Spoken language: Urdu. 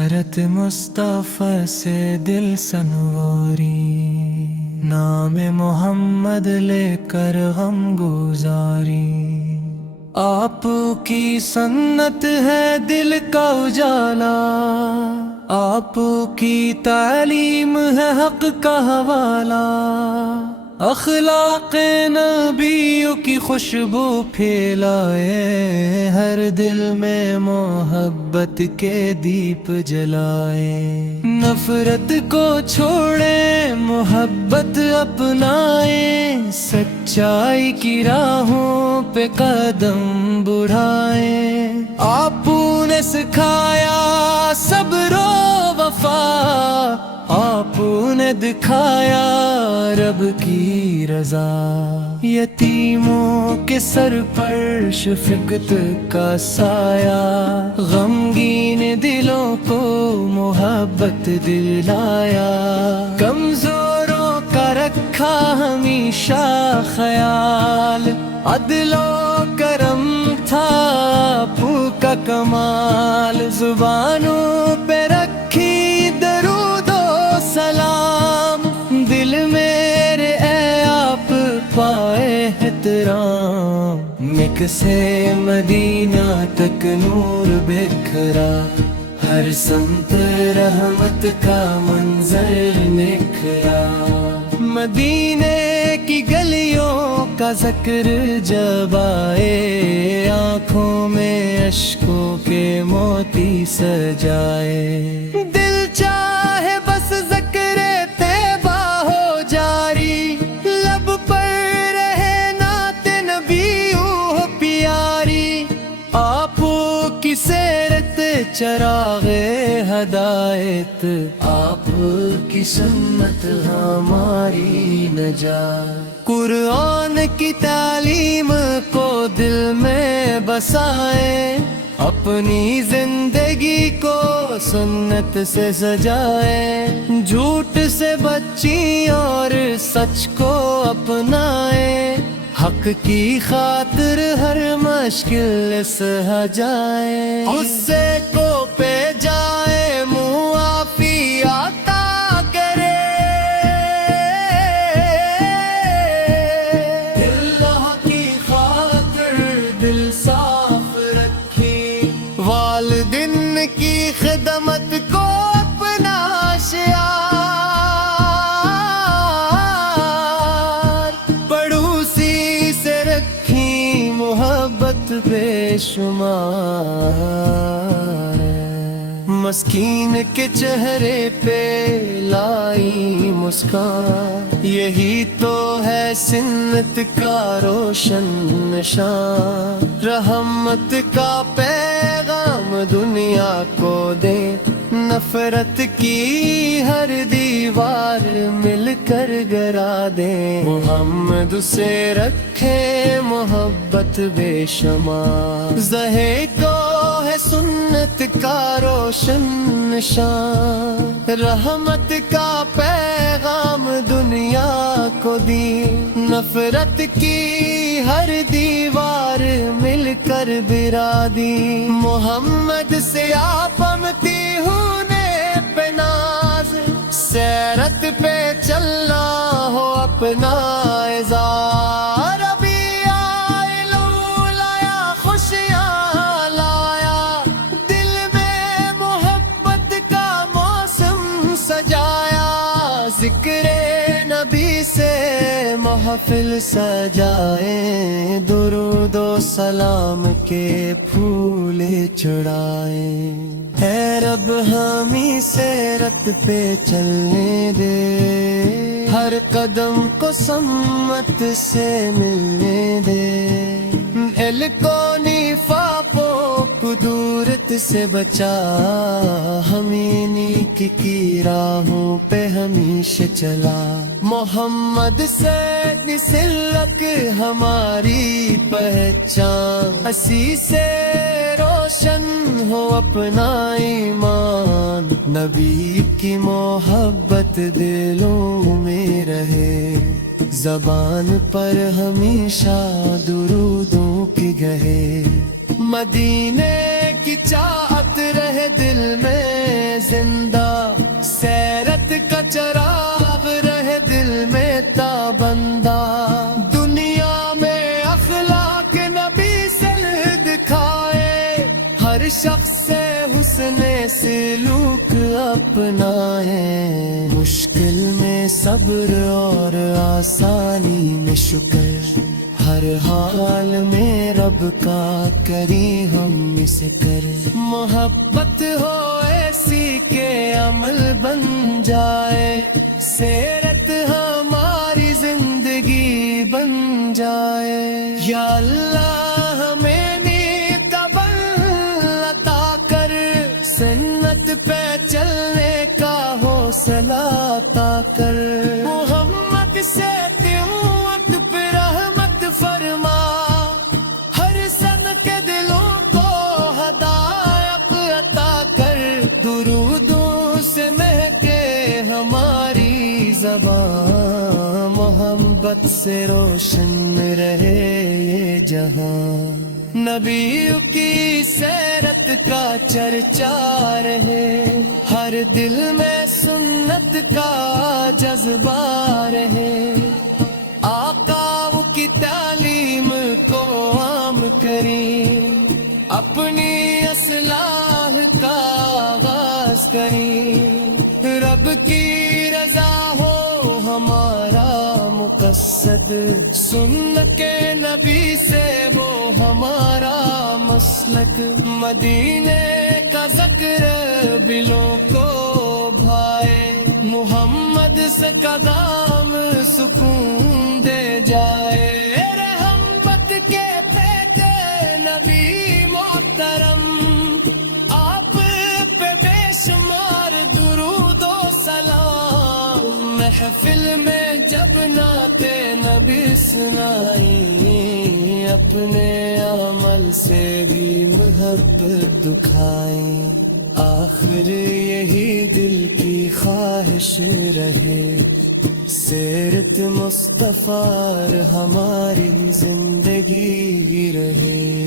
بشارت مصطفیٰ سے دل سنواری، نام محمد لے کر غم گزاری۔ آپ کی سنت ہے دل کا اجالا، آپ کی تعلیم ہے حق کا حوالہ، اخلاق نبیوں کی خوشبو پھیلائے، ہر دل میں محبت کے دیپ جلائے، نفرت کو چھوڑے محبت اپنائے، سچائی کی راہوں پہ قدم بڑھائے۔ آپ نے سکھایا صبر و وفا، آپ نے دکھایا رب کی رضا، یتیموں کے سر پر شفقت کا سایہ، غمگین دلوں کو محبت دلایا، کمزوروں کا رکھا ہمیشہ خیال، عدل و کرم تھا آپ کا کمال، زبانوں پہ رکھی درود و سلام، دل میرے اے آپ پائے احترام، مکہ سے مدینہ تک نور بکھرا، ہر سمت رحمت کا منظر نکھرا، مدینے کی گلیوں کا ذکر جب آئے، آنکھوں میں اشکوں کے موتی سجائے، دل چاہے بس ذکر طیبہ ہو جاری، لب پر رہے نعت نبی ہو پیاری، آپ کی سیرت چراغ ہدایت، آپ کی سنت ہماری نجات، قرآن کی تعلیم کو دل میں بسائے، اپنی زندگی کو سنت سے سجائے، جھوٹ سے بچی اور سچ کو اپنائے، حق کی خاطر ہر مشکل سہا جائے، غصے کو پہ جائے معافی عطا کرے، اللہ کی خاطر دل صاف رکھی، والدین کی خدمت کو اپنا شعار، پڑوسی سے رکھی محبت بے شمار، مسکین کے چہرے پہ لائی مسکان، یہی تو ہے سنت کا روشن نشان، رحمت کا پیغام دنیا کو دے، نفرت کی ہر دیوار مل کر گرا دے، محمد سے رکھے محبت بے شمار، زہے کو ہے سنت کا روشن نشان، رحمت کا پیغام دنیا کو دی، نفرت کی ہر دیوار مل کر برا دی، محمد سے آپ امتی ہونے پہ ناز، سیرت پہ چلنا ہو اپنا اعزاز، ذکر نبی سے محفل سجائیں، درود و سلام کے پھول چڑھائیں، اے رب ہمیں سیرت پہ چلنے دے، ہر قدم کو سمت سے ملنے دے، دل کو نفاقوں کو دورت سے بچا، ہمیں نیک کی راہوں پہ ہمیشہ چلا، محمد سے نسلک ہماری پہچان، اسی سے روشن ہو اپنا ایمان، نبی کی محبت دلوں میں رہے، زبان پر ہمیشہ درودوں کی گہے، مدینے کی چاہت رہے دل میں زندہ، سیرت کا چراغ رہے دل میں تابندہ، دنیا میں اخلاق نبی سے دکھائے، ہر شخص سے حسن سلوک اپنائے، مشکل میں صبر اور آسانی میں شکر، ہر حال میں رب کا کری ہم اسے کر، محبت ہو ایسی کہ عمل بن جائے، سیرت ہماری زندگی بن جائے، یا اللہ ہمیں نیک عمل عطا کر، سنت پہ چلنے کا حوصلہ عطا کر، محمد سے طاعت پہ رحمت فرما، ہر سن کے دلوں کو ہدایت عطا کر، درودوں سے مہکے ہماری زبان، محبت سے روشن رہے یہ جہاں، نبیوں کی سیرت کا چرچا رہے، ہر دل میں سنت کا جذبہ رہے، آقا کی تعلیم کو عام کریں، اپنی اصلاح کا آغاز کریں، رب کی رضا ہو ہمارا مقصد، سنت کے نبی سے وہ ہمارا مسلک، مدینے کا ذکر دلوں کو بھائے، محمد سے قدم سکون دے جائے، رحمت کے بیٹے نبی محترم، آپ پہ بے شمار درود و سلام، محفل میں جب نعت نبی سنائیں، اپنے عمل سے بھی محبت دکھائیں، آخر یہی دل کی خواہش رہے، سیرت مصطفیٰ ہماری زندگی رہے۔